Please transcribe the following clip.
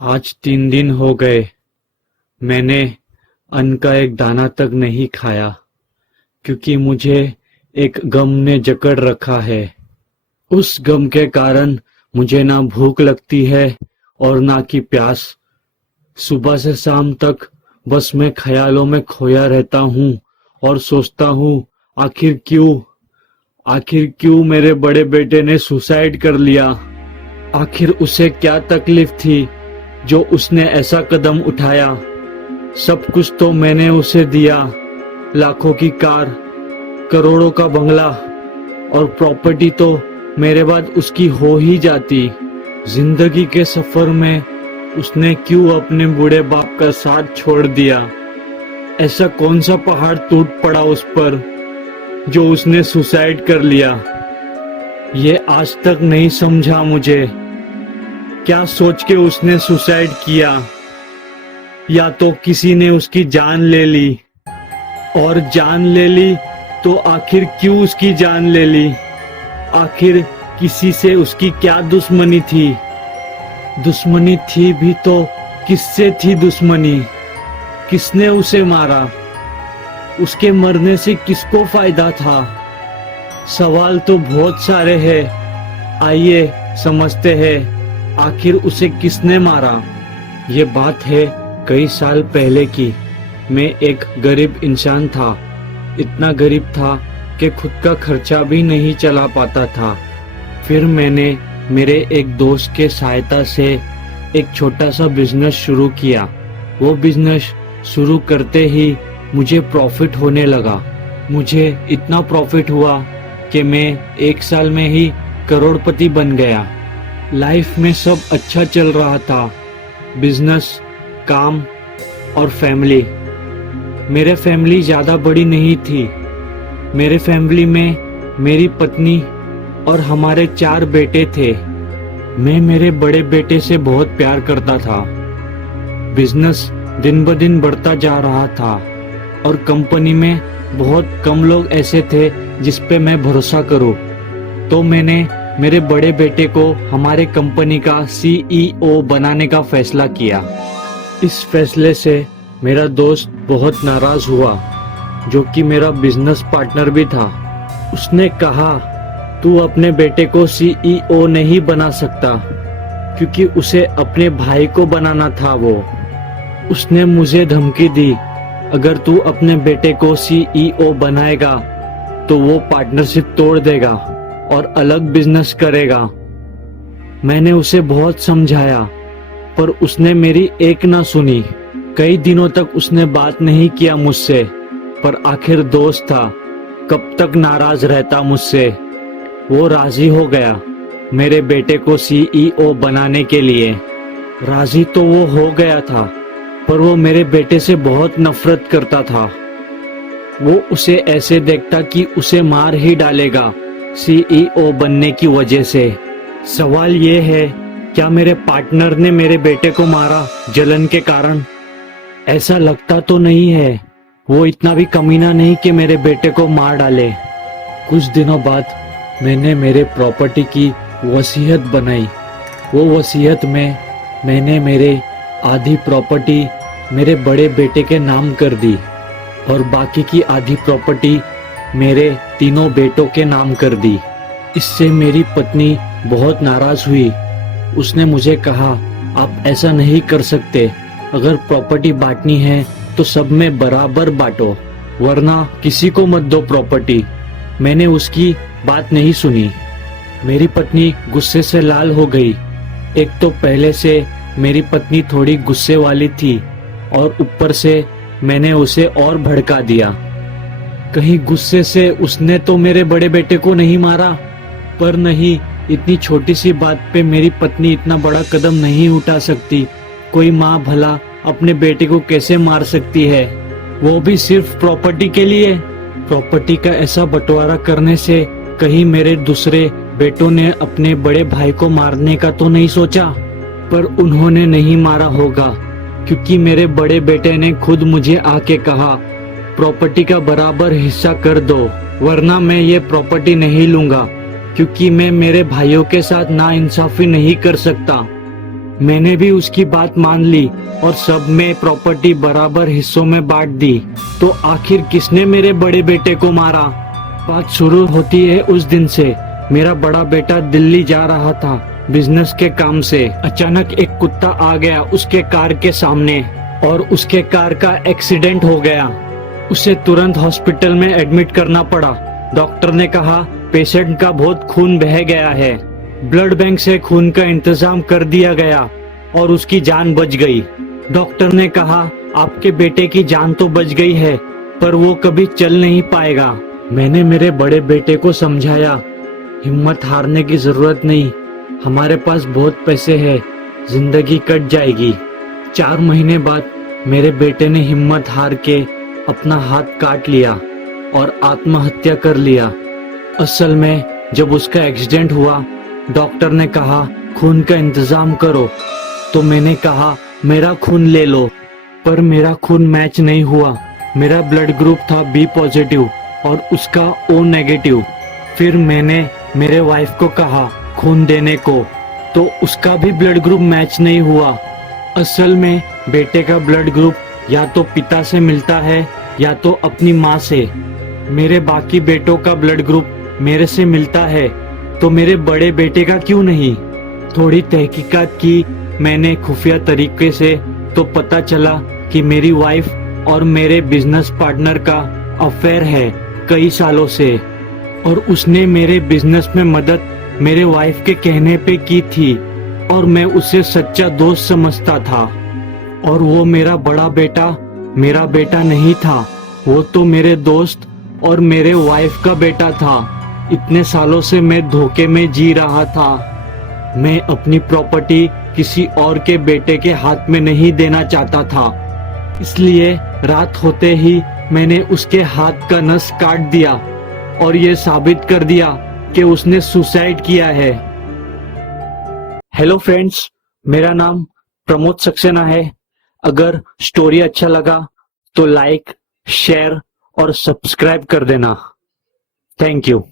आज 3 दिन हो गए। मैंने अन्न का एक दाना तक नहीं खाया क्योंकि मुझे एक गम ने जकड़ रखा है। उस गम के कारण मुझे ना भूख लगती है और ना कि प्यास। सुबह से शाम तक बस मैं ख्यालों में खोया रहता हूँ और सोचता हूँ आखिर क्यों मेरे बड़े बेटे ने सुसाइड कर लिया। आखिर उसे क्या तकलीफ थी जो उसने ऐसा कदम उठाया। सब कुछ तो मैंने उसे दिया, लाखों की कार, करोड़ों का बंगला और प्रॉपर्टी तो मेरे बाद उसकी हो ही जाती। जिंदगी के सफर में उसने क्यों अपने बूढ़े बाप का साथ छोड़ दिया। ऐसा कौन सा पहाड़ टूट पड़ा उस पर जो उसने सुसाइड कर लिया। ये आज तक नहीं समझा मुझे। क्या सोच के उसने सुसाइड किया, या तो किसी ने उसकी जान ले ली, और जान ले ली तो आखिर क्यों उसकी जान ले ली। आखिर किसी से उसकी क्या दुश्मनी थी। दुश्मनी थी भी तो किससे थी दुश्मनी। किसने उसे मारा, उसके मरने से किसको फायदा था। सवाल तो बहुत सारे हैं। आइए समझते हैं आखिर उसे किसने मारा। ये बात है कई साल पहले की। मैं एक गरीब इंसान था। इतना गरीब था कि खुद का खर्चा भी नहीं चला पाता था। फिर मैंने मेरे एक दोस्त के सहायता से एक छोटा सा बिजनेस शुरू किया। वो बिजनेस शुरू करते ही मुझे प्रॉफिट होने लगा। मुझे इतना प्रॉफिट हुआ कि मैं 1 साल में ही करोड़पति बन गया। लाइफ में सब अच्छा चल रहा था, बिजनेस, काम और फैमिली। मेरे फैमिली ज़्यादा बड़ी नहीं थी। मेरे फैमिली में मेरी पत्नी और हमारे 4 बेटे थे। मैं मेरे बड़े बेटे से बहुत प्यार करता था। बिजनेस दिन ब दिन बढ़ता जा रहा था और कंपनी में बहुत कम लोग ऐसे थे जिस पे मैं भरोसा करूं। तो मैंने मेरे बड़े बेटे को हमारे कंपनी का CEO बनाने का फैसला किया। इस फैसले से मेरा दोस्त बहुत नाराज हुआ, जो कि मेरा बिजनेस पार्टनर भी था। उसने कहा, तू अपने बेटे को CEO नहीं बना सकता क्योंकि उसे अपने भाई को बनाना था। उसने मुझे धमकी दी, अगर तू अपने बेटे को CEO बनाएगा तो वो पार्टनरशिप तोड़ देगा और अलग बिजनेस करेगा। मैंने उसे बहुत समझाया पर उसने मेरी एक ना सुनी। कई दिनों तक उसने बात नहीं किया मुझसे, पर आखिर दोस्त था, कब तक नाराज रहता मुझसे। वो राजी हो गया मेरे बेटे को CEO बनाने के लिए। राजी तो वो हो गया था, पर वो मेरे बेटे से बहुत नफरत करता था। वो उसे ऐसे देखता कि उसे मार ही डालेगा CEO बनने की वजह से। सवाल ये है, क्या मेरे पार्टनर ने मेरे बेटे को मारा जलन के कारण? ऐसा लगता तो नहीं है। वो इतना भी कमीना नहीं कि मेरे बेटे को मार डाले। कुछ दिनों बाद मैंने मेरे प्रॉपर्टी की वसीयत बनाई। वो वसीयत में मैंने मेरे आधी प्रॉपर्टी मेरे बड़े बेटे के नाम कर दी और बाकी की आधी प्रॉपर्टी मेरे तीनों बेटों के नाम कर दी। इससे मेरी पत्नी बहुत नाराज हुई। उसने मुझे कहा, आप ऐसा नहीं कर सकते। अगर प्रॉपर्टी बांटनी है तो सब में बराबर बांटो, वरना किसी को मत दो प्रॉपर्टी। मैंने उसकी बात नहीं सुनी। मेरी पत्नी गुस्से से लाल हो गई। एक तो पहले से मेरी पत्नी थोड़ी गुस्से वाली थी और ऊपर से मैंने उसे और भड़का दिया। कहीं गुस्से से उसने तो मेरे बड़े बेटे को नहीं मारा, पर नहीं, इतनी छोटी सी बात पे मेरी पत्नी इतना बड़ा कदम नहीं उठा सकती। कोई माँ भला अपने बेटे को कैसे मार सकती है, वो भी सिर्फ प्रॉपर्टी के लिए। प्रॉपर्टी का ऐसा बंटवारा करने से कहीं मेरे दूसरे बेटों ने अपने बड़े भाई को मारने का तो नहीं सोचा। पर उन्होंने नहीं मारा होगा क्योंकि मेरे बड़े बेटे ने खुद मुझे आके कहा, प्रॉपर्टी का बराबर हिस्सा कर दो, वरना मैं ये प्रॉपर्टी नहीं लूंगा, क्योंकि मैं मेरे भाइयों के साथ नाइंसाफी नहीं कर सकता। मैंने भी उसकी बात मान ली और सब में प्रॉपर्टी बराबर हिस्सों में बांट दी। तो आखिर किसने मेरे बड़े बेटे को मारा? बात शुरू होती है उस दिन से। मेरा बड़ा बेटा दिल्ली जा रहा था बिजनेस के काम से। अचानक एक कुत्ता आ गया उसके कार के सामने और उसके कार का एक्सीडेंट हो गया। उसे तुरंत हॉस्पिटल में एडमिट करना पड़ा। डॉक्टर ने कहा पेशेंट का बहुत खून बह गया है। ब्लड बैंक से खून का इंतजाम कर दिया गया और उसकी जान बच गई। डॉक्टर ने कहा आपके बेटे की जान तो बच गई है पर वो कभी चल नहीं पाएगा। मैंने मेरे बड़े बेटे को समझाया हिम्मत हारने की जरूरत नहीं, हमारे पास बहुत पैसे हैं, जिंदगी कट जाएगी। 4 महीने बाद मेरे बेटे ने हिम्मत हार के अपना हाथ काट लिया और आत्महत्या कर लिया। असल में जब उसका एक्सीडेंट हुआ डॉक्टर ने कहा खून का इंतजाम करो, तो मैंने कहा मेरा खून ले लो, पर मेरा खून मैच नहीं हुआ। मेरा ब्लड ग्रुप था बी पॉजिटिव और उसका ओ नेगेटिव। फिर मैंने मेरे वाइफ को कहा खून देने को, तो उसका भी ब्लड ग्रुप मैच नहीं हुआ। असल में बेटे का ब्लड ग्रुप या तो पिता से मिलता है या तो अपनी माँ से। मेरे बाकी बेटों का ब्लड ग्रुप मेरे से मिलता है, तो मेरे बड़े बेटे का क्यों नहीं? थोड़ी तहकीकात की मैंने खुफिया तरीके से, तो पता चला कि मेरी वाइफ और मेरे बिजनेस पार्टनर का अफेयर है कई सालों से और उसने मेरे बिजनेस में मदद मेरे वाइफ के कहने पे की थी और मैं उसे सच्चा दोस्त समझता था। और वो मेरा बड़ा बेटा मेरा बेटा नहीं था, वो तो मेरे दोस्त और मेरे वाइफ का बेटा था। इतने सालों से मैं धोखे में जी रहा था। मैं अपनी प्रॉपर्टी किसी और के बेटे के हाथ में नहीं देना चाहता था, इसलिए रात होते ही मैंने उसके हाथ का नस काट दिया और ये साबित कर दिया कि उसने सुसाइड किया है। हेलो फ्रेंड्स, मेरा नाम प्रमोद सक्सेना है। अगर स्टोरी अच्छा लगा तो लाइक, शेयर और सब्सक्राइब कर देना। Thank you.